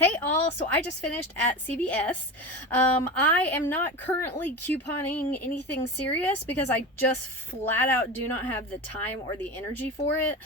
Hey all, so I just finished at CVS. I am not currently couponing anything serious because I just flat out do not have the time or the energy for it.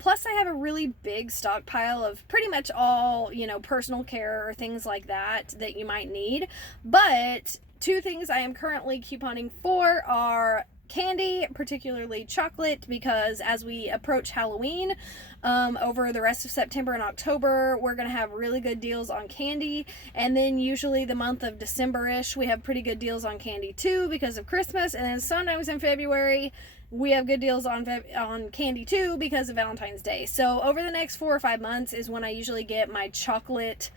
Plus I have a really big stockpile of pretty much all, personal care or things like that you might need. But two things I am currently couponing for are candy, particularly chocolate, because as we approach Halloween, over the rest of September and October, we're going to have really good deals on candy. And then usually the month of December-ish, we have pretty good deals on candy too because of Christmas. And then sometimes in February, we have good deals on candy too because of Valentine's Day. So over the next 4 or 5 months is when I usually get my chocolate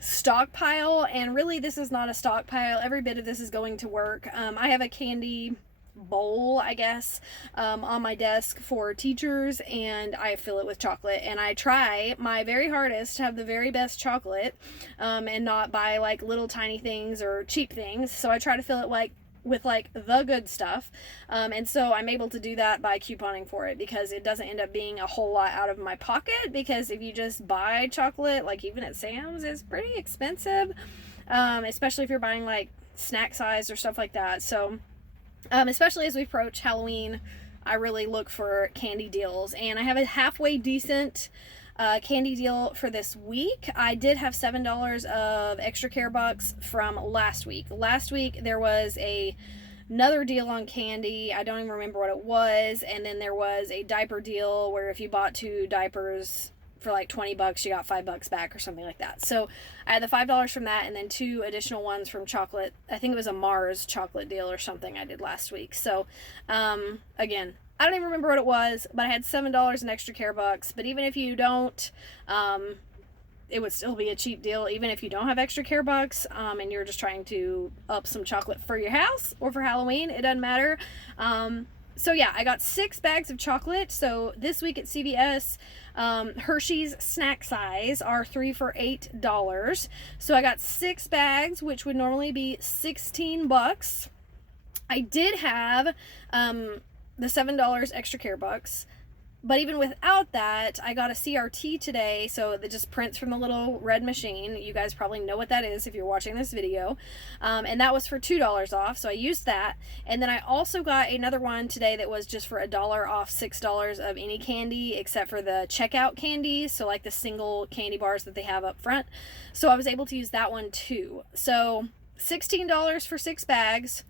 stockpile. And really, this is not a stockpile. Every bit of this is going to work. I have a candy bowl, I guess, on my desk for teachers, and I fill it with chocolate, and I try my very hardest to have the very best chocolate, and not buy like little tiny things or cheap things. So I try to fill it with the good stuff, and so I'm able to do that by couponing for it because it doesn't end up being a whole lot out of my pocket, because if you just buy chocolate, like even at Sam's, it's pretty expensive, especially if you're buying like snack size or stuff like that. So especially as we approach Halloween, I really look for candy deals, and I have a halfway decent candy deal for this week. I did have $7 of extra care bucks from last week. Last week there was another deal on candy. I don't even remember what it was. And then there was a diaper deal where if you bought 2 diapers for like $20, you got $5 back or something like that. So I had the $5 from that, and then 2 additional ones from chocolate. I think it was a Mars chocolate deal or something I did last week. So again, I don't even remember what it was, but I had $7 in extra care bucks. But even if you don't, it would still be a cheap deal even if you don't have extra care bucks, and you're just trying to up some chocolate for your house or for Halloween. It doesn't matter. So yeah, I got 6 bags of chocolate. So this week at CVS, Hersheys snack size are 3 for $8. So I got 6 bags, which would normally be $16. I did have the $7 extra care bucks, but even without that, I got a CRT today, so it just prints from the little red machine. You guys probably know what that is if you're watching this video. And that was for $2 off, so I used that. And then I also got another one today that was just for $1 off $6 of any candy except for the checkout candy, so like the single candy bars that they have up front. So I was able to use that one too. So $16 for 6 bags,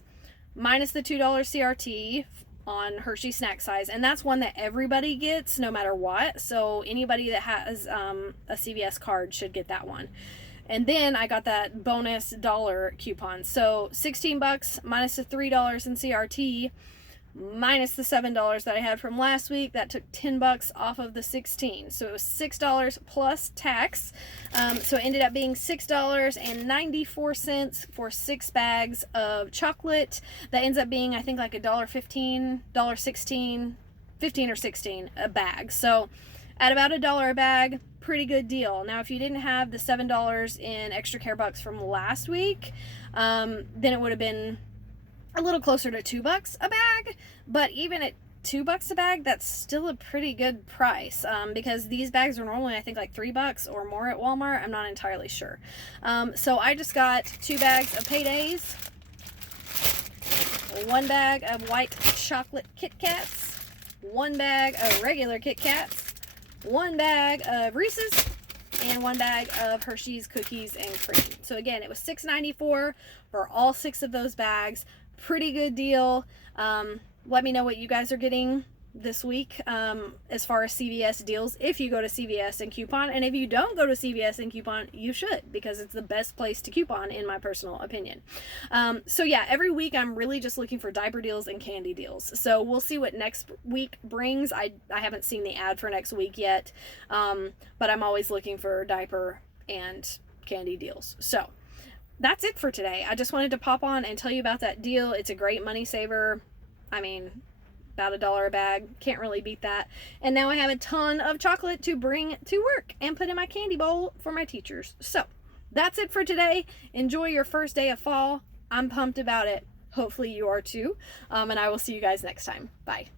minus the $2 CRT on Hershey snack size, and that's one that everybody gets no matter what, so anybody that has a CVS card should get that one. And then I got that bonus dollar coupon, so $16 minus the $3 in CRT minus the $7 that I had from last week. That took $10 off of the 16, so it was $6 plus tax. So it ended up being $6.94 for 6 bags of chocolate. That ends up being, I think, like $1.15, $1.16, 15 or 16 a bag. So at about $1 a bag, pretty good deal. Now if you didn't have the $7 in extra care bucks from last week, then it would have been a little closer to $2 a bag. But even at $2 a bag, that's still a pretty good price, because these bags are normally, I think, like $3 or more at Walmart. I'm not entirely sure. So I just got 2 bags of Paydays, 1 bag of white chocolate Kit Kats, 1 bag of regular Kit Kats, 1 bag of Reese's, and 1 bag of Hershey's cookies and cream. So again, it was $6.94 for all 6 of those bags. Pretty good deal. Let me know what you guys are getting this week as far as CVS deals, if you go to CVS and coupon. And if you don't go to CVS and coupon, you should, because it's the best place to coupon in my personal opinion. So yeah, every week I'm really just looking for diaper deals and candy deals. So we'll see what next week brings. I haven't seen the ad for next week yet, but I'm always looking for diaper and candy deals. So that's it for today. I just wanted to pop on and tell you about that deal. It's a great money saver. I mean, about $1 a bag. Can't really beat that. And now I have a ton of chocolate to bring to work and put in my candy bowl for my teachers. So that's it for today. Enjoy your first day of fall. I'm pumped about it. Hopefully you are too. And I will see you guys next time. Bye.